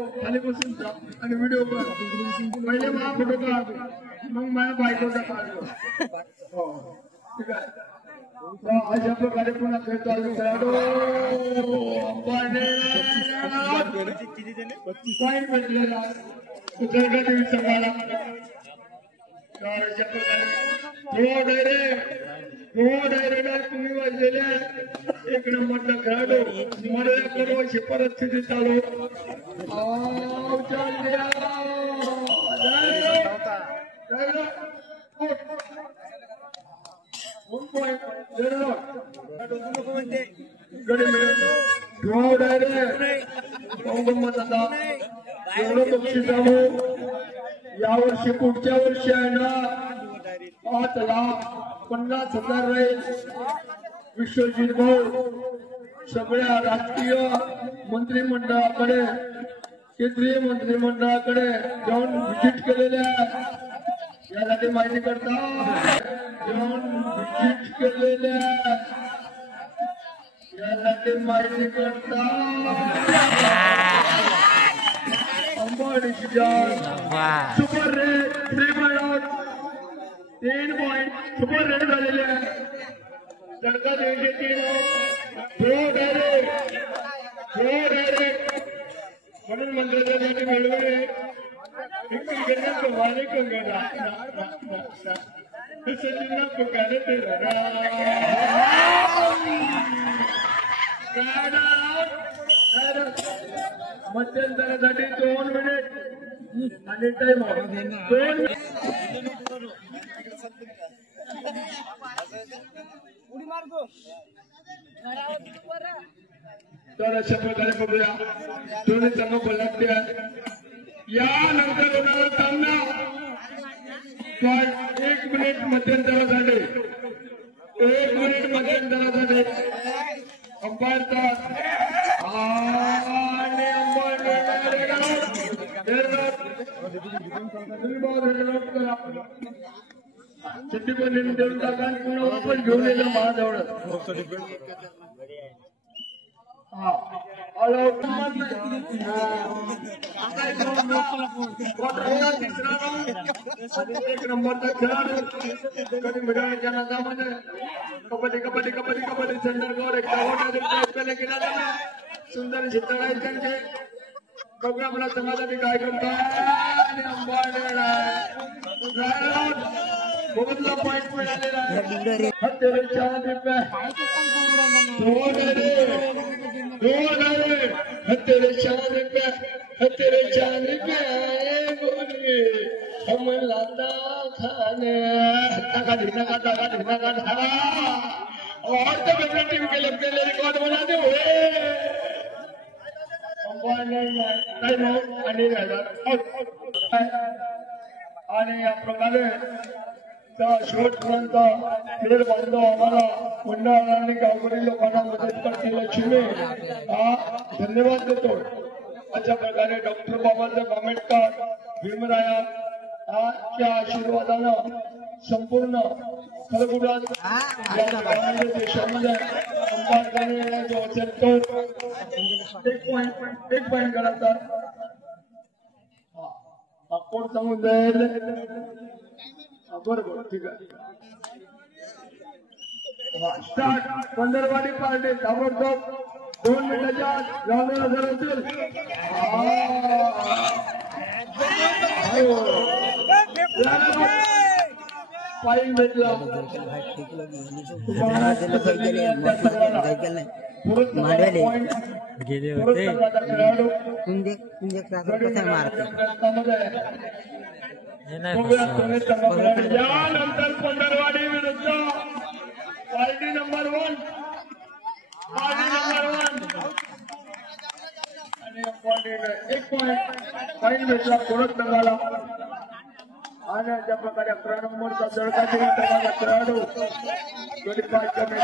खाली बसून जा आणि व्हिडिओ कर. पहिले मला फोटो काढ, मग माझ्या बायकोचा काढतो. हो ठीक आहे. अशा प्रकारे पुन्हा खेळतो खेळाडू पॉईंट भेटलेला देवी संघाला. अशा प्रकारे डायरेक्ट तुम्ही वाजलेले एक नंबरचा खेळाडू मर्यादा करू अशी परिस्थिती चालू. यावर्षी पुढच्या वर्षी आहे ना 5,50,000 राहील. विश्वजित भाऊ सगळ्या राष्ट्रीय मंत्रिमंडळाकडे केंद्रीय मंत्रिमंडळाकडे जाऊन व्हिजिट केलेल्या यासाठी माहिती करता जाऊन व्हिजिट केलेल्या यासाठी माहिती करता Ambani super red 3 point super red झालेले आहे. लडका 203 डायरेक्ट म्हणून मंडळासाठी मिळवले माने कंगना सचिनला पुकारे ते मध्यंतरासाठी 2 मिनिट आणि टाइम 2 तर अशा प्रकारे बघूया दोन्ही संघ बोलत यानंतर होणारा सामना 1 मिनिट मध्यंतरासाठी 1 मिनिट मध्यंतरासाठी अंपायरचा आणि चिठ्ठी पण देऊन टाका आणि पुन्हा वापस घेऊन येईल महाजवळ. एक नंबरचा खेळाडू कधी मिळवण्याच्या नादामध्ये कबड्डी कबड्डी कबड्डी कबड्डी सेंटर एक धावटा गेला सुंदर चित्र बघूया आपल्या संघासाठी काय करतात. आणि बहुतला पॉइंट मिळालेला आहे. तेरे 4 रुपये 4 रुपये हम लाता खाने नका धारा और तो बेटा टीम के लगते रिकॉर्ड बना दे आणि या प्रकारे शेवटपर्यंत खेळ बांधव आम्हाला मंडळाला आणि गावकरी लोकांना मदत करतील लक्ष्मी धन्यवाद देतो. अशा प्रकारे डॉक्टर बाबासाहेब आंबेडकर भीमराया च्या आशीर्वादानं संपूर्ण खरगुडात देशामध्ये अंपायरने जो असेल तो 1 पॉइंट करायचा कोण सांगून जाईल. बरोबर ठीक आहे. स्टार्ट पंधरवाडी पार्टी ताबडतोब 2 मिनिटाच्या लावलेला जर असेल फाईन भेटला गेले होते यानंतर पंधरवाडी विरुद्ध पार्टी नंबर 1 आणि 1 पॉइंट फाईन भेटला कोरट संघाला. आणि अशा प्रकारे 11 नंबरचा दळका देवी संघाचा खेळाडू 25 कमी